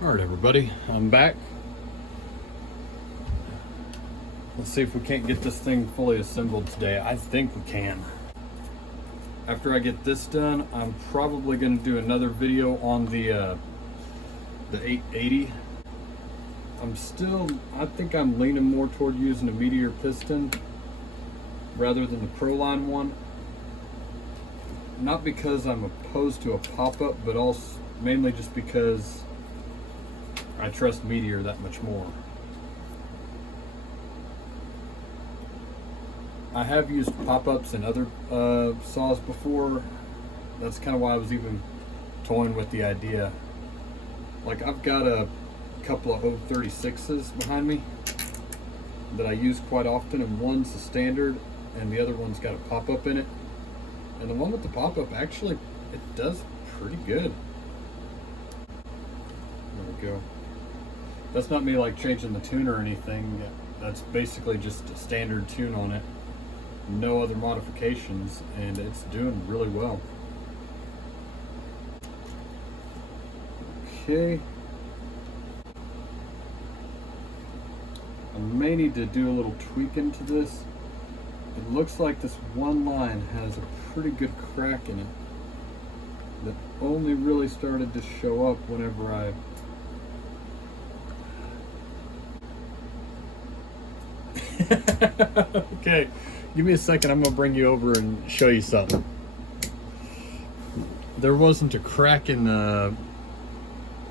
Alright everybody, I'm back. Let's see if we can't get this thing fully assembled today. I think we can. After I get this done, I'm probably going to do another video on the 880. I think I'm leaning more toward using a Meteor piston rather than the Proline one. Not because I'm opposed to a pop-up, but also mainly just because I trust Meteor that much more. I have used pop-ups in other saws before. That's kind of why I was even toying with the idea. Like, I've got a couple of 036s behind me that I use quite often, and one's the standard and the other one's got a pop-up in it. And the one with the pop-up, actually, it does pretty good. There we go. That's not me like changing the tune or anything. That's basically just a standard tune on it. No other modifications, and it's doing really well. Okay. I may need to do a little tweaking to this. It looks like this one line has a pretty good crack in it that only really started to show up whenever I okay, give me a second. I'm gonna bring you over and show you something. There wasn't a crack in the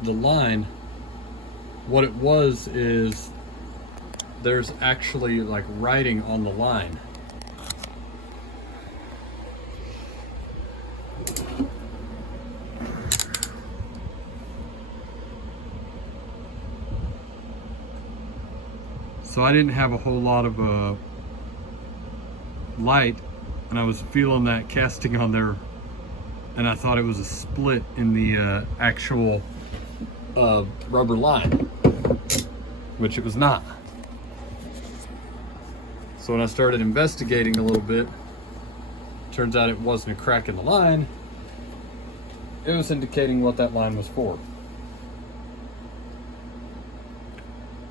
line. What it was is there's actually like writing on the line. So I didn't have a whole lot of light, and I was feeling that casting on there, and I thought it was a split in the actual rubber line, which it was not. So when I started investigating a little bit, turns out it wasn't a crack in the line. It was indicating what that line was for.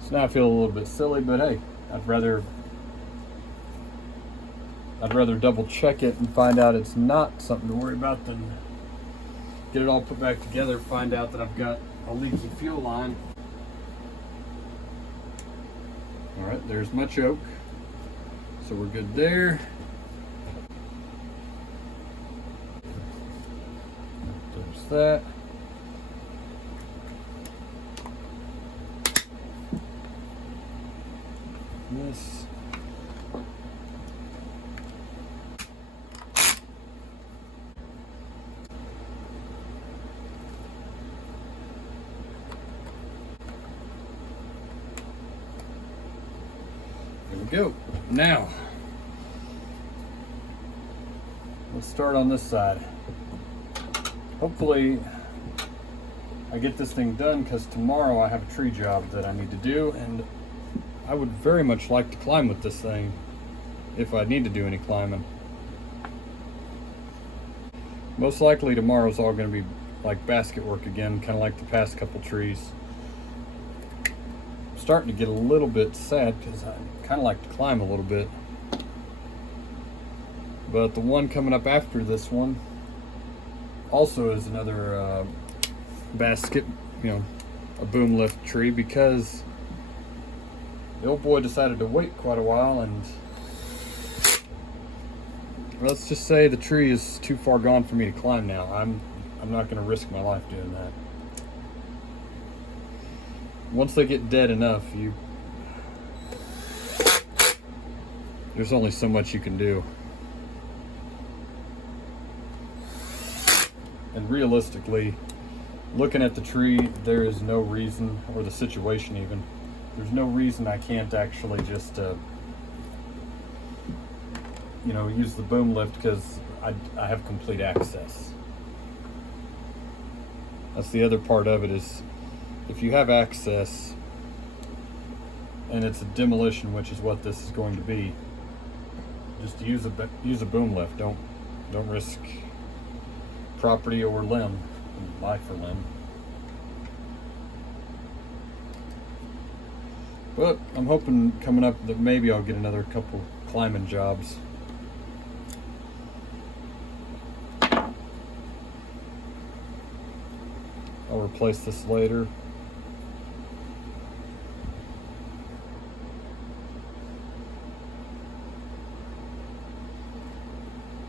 So now I feel a little bit silly, but hey, I'd rather double check it and find out it's not something to worry about than get it all put back together, find out that I've got a leaky fuel line. All right, there's my choke. So we're good there. There's that. This. There we go. Now, let's start on this side. Hopefully, I get this thing done because tomorrow I have a tree job that I need to do, and I would very much like to climb with this thing if I need to do any climbing. Most likely tomorrow's all going to be like basket work again, kind of like the past couple trees. I'm starting to get a little bit sad because I kind of like to climb a little bit. But the one coming up after this one also is another basket, a boom lift tree, because the old boy decided to wait quite a while, and let's just say the tree is too far gone for me to climb now. I'm not going to risk my life doing that. Once they get dead enough, there's only so much you can do. And realistically, looking at the tree, there is no reason, or the situation even, there's no reason I can't actually just, use the boom lift, because I have complete access. That's the other part of it, is if you have access and it's a demolition, which is what this is going to be, just use a boom lift. Don't risk property or limb, life or limb. But I'm hoping coming up that maybe I'll get another couple climbing jobs. I'll replace this later.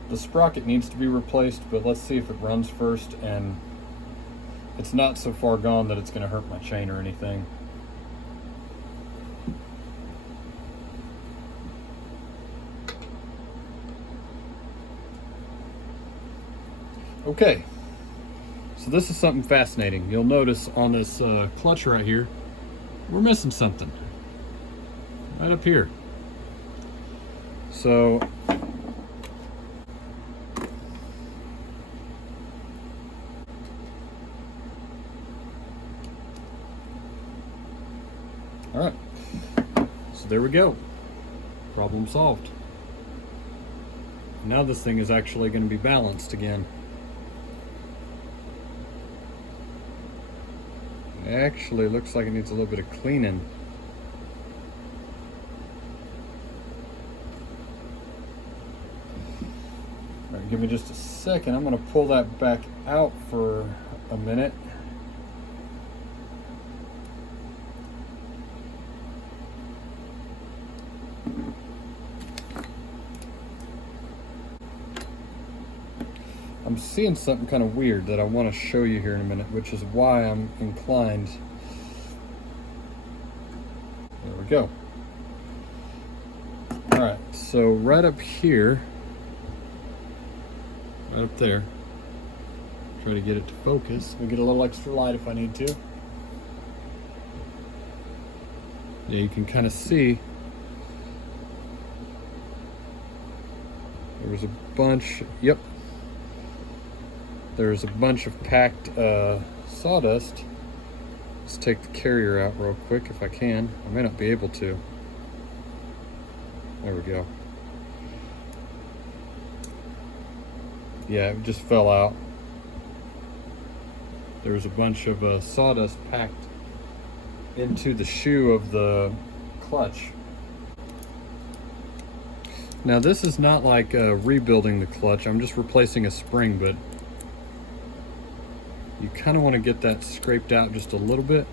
The sprocket needs to be replaced, but let's see if it runs first and it's not so far gone that it's going to hurt my chain or anything. Okay, so this is something fascinating. You'll notice on this clutch right here, we're missing something right up here. So all right, so there we go, problem solved. Now this thing is actually going to be balanced again. It actually looks like it needs a little bit of cleaning. All right, give me just a second. I'm going to pull that back out for a minute. I'm seeing something kind of weird that I want to show you here in a minute, which is why I'm inclined. There we go. All right, so right up here, right up there, try to get it to focus. We'll get a little extra light if I need to. Yeah, you can kind of see there was a bunch, yep. There's a bunch of packed sawdust. Let's take the carrier out real quick if I can. I may not be able to. There we go. Yeah, it just fell out. There was a bunch of sawdust packed into the shoe of the clutch. Now this is not like rebuilding the clutch. I'm just replacing a spring, but you kind of want to get that scraped out just a little bit,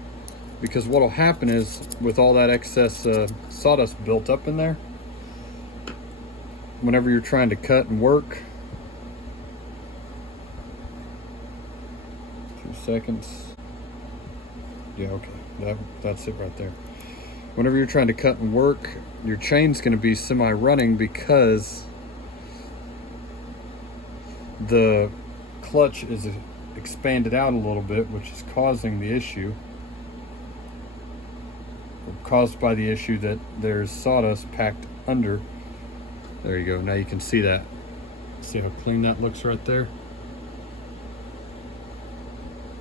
because what will happen is with all that excess sawdust built up in there, whenever you're trying to cut and work, 2 seconds, yeah, okay, that's it right there. Whenever you're trying to cut and work, your chain's going to be semi-running because the clutch is expanded out a little bit, which is causing the issue, or caused by the issue that there's sawdust packed under. There you go. Now you can see that. See how clean that looks right there?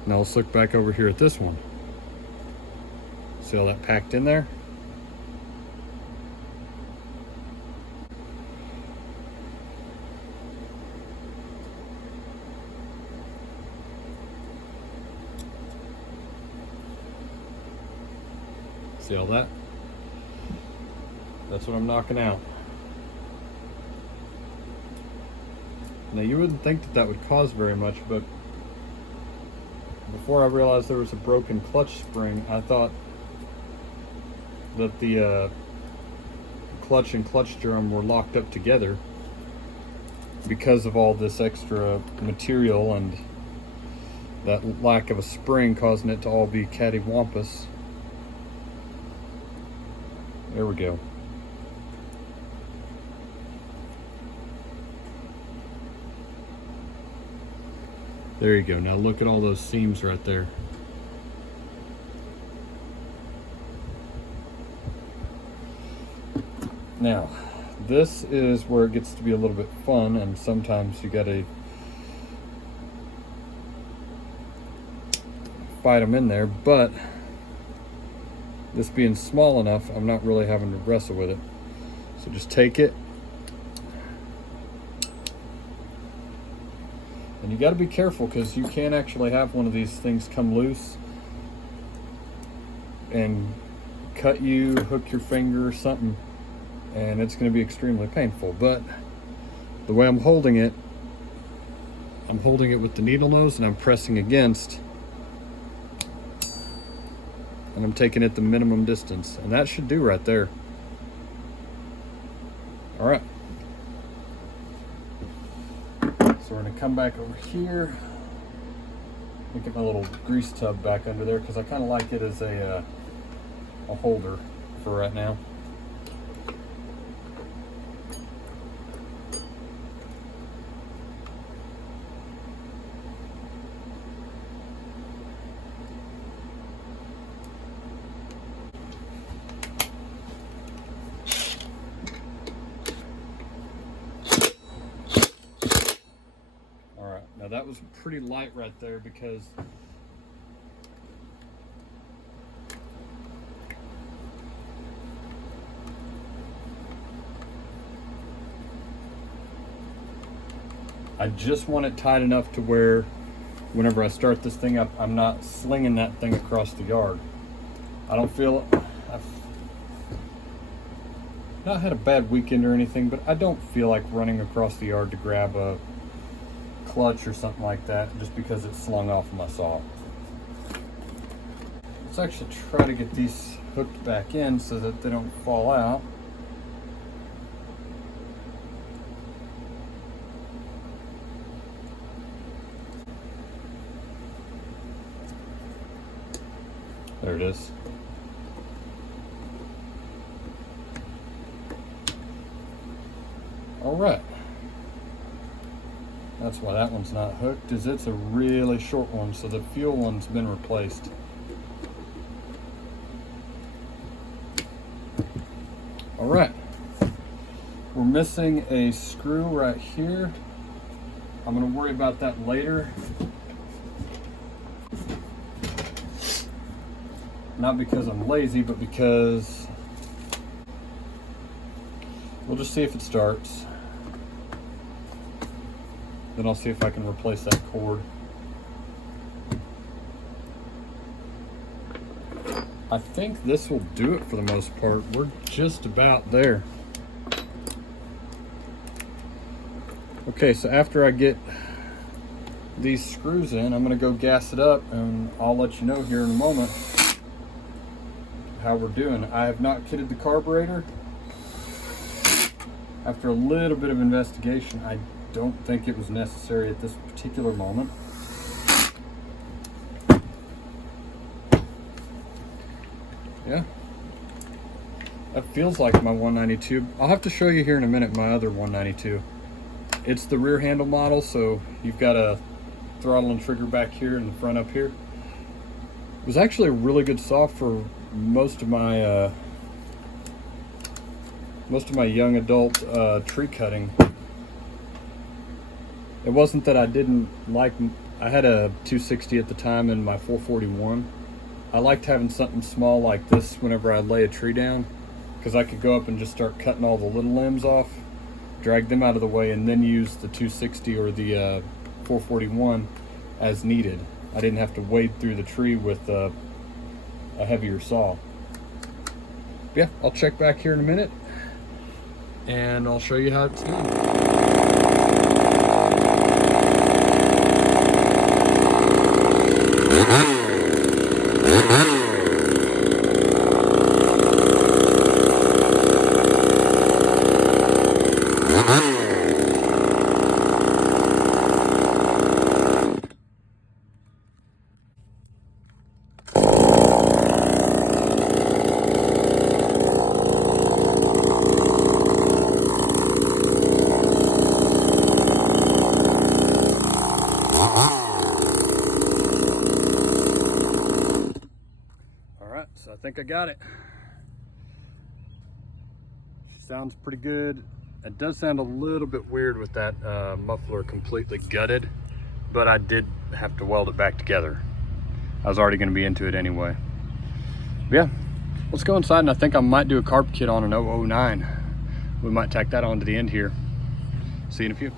Now let's look back over here at this one. See all that packed in there? See all that? That's what I'm knocking out. Now you wouldn't think that that would cause very much, but before I realized there was a broken clutch spring, I thought that the clutch and clutch drum were locked up together because of all this extra material and that lack of a spring causing it to all be cattywampus. There we go. There you go. Now look at all those seams right there. Now, this is where it gets to be a little bit fun, and sometimes you gotta fight them in there, but this being small enough, I'm not really having to wrestle with it. So just take it. And you got to be careful, because you can actually have one of these things come loose and cut you, hook your finger or something, and it's going to be extremely painful. But the way I'm holding it with the needle nose, and I'm pressing against, and I'm taking it the minimum distance, and that should do right there. All right, so we're going to come back over here. Let me get my little grease tub back under there because I kind of like it as a holder for right now. Now that was pretty light right there because I just want it tight enough to where whenever I start this thing up, I'm not slinging that thing across the yard. I don't feel, I've not had a bad weekend or anything, but I don't feel like running across the yard to grab a clutch or something like that just because it's slung off of my saw. Let's actually try to get these hooked back in so that they don't fall out. There it is. All right. That's why that one's not hooked, is it's a really short one, so the fuel one's been replaced. All right, we're missing a screw right here. I'm gonna worry about that later. Not because I'm lazy, but because we'll just see if it starts. Then I'll see if I can replace that cord. I think this will do it for the most part. We're just about there. Okay, so after I get these screws in, I'm gonna go gas it up and I'll let you know here in a moment how we're doing. I have not kitted the carburetor. After a little bit of investigation, I don't think it was necessary at this particular moment. Yeah, that feels like my 192. I'll have to show you here in a minute my other 192. It's the rear handle model, so you've got a throttle and trigger back here and the front up here. It was actually a really good saw for most of my young adult tree cutting. It wasn't that I didn't like, I had a 260 at the time in my 441. I liked having something small like this whenever I lay a tree down, because I could go up and just start cutting all the little limbs off, drag them out of the way, and then use the 260 or the 441 as needed. I didn't have to wade through the tree with a heavier saw. Yeah, I'll check back here in a minute and I'll show you how it's done. So I think I got it. Sounds pretty good. It does sound a little bit weird with that muffler completely gutted, but I did have to weld it back together. I was already going to be into it anyway. But yeah, let's go inside, and I think I might do a carb kit on an 009. We might tack that on to the end here. See you in a few.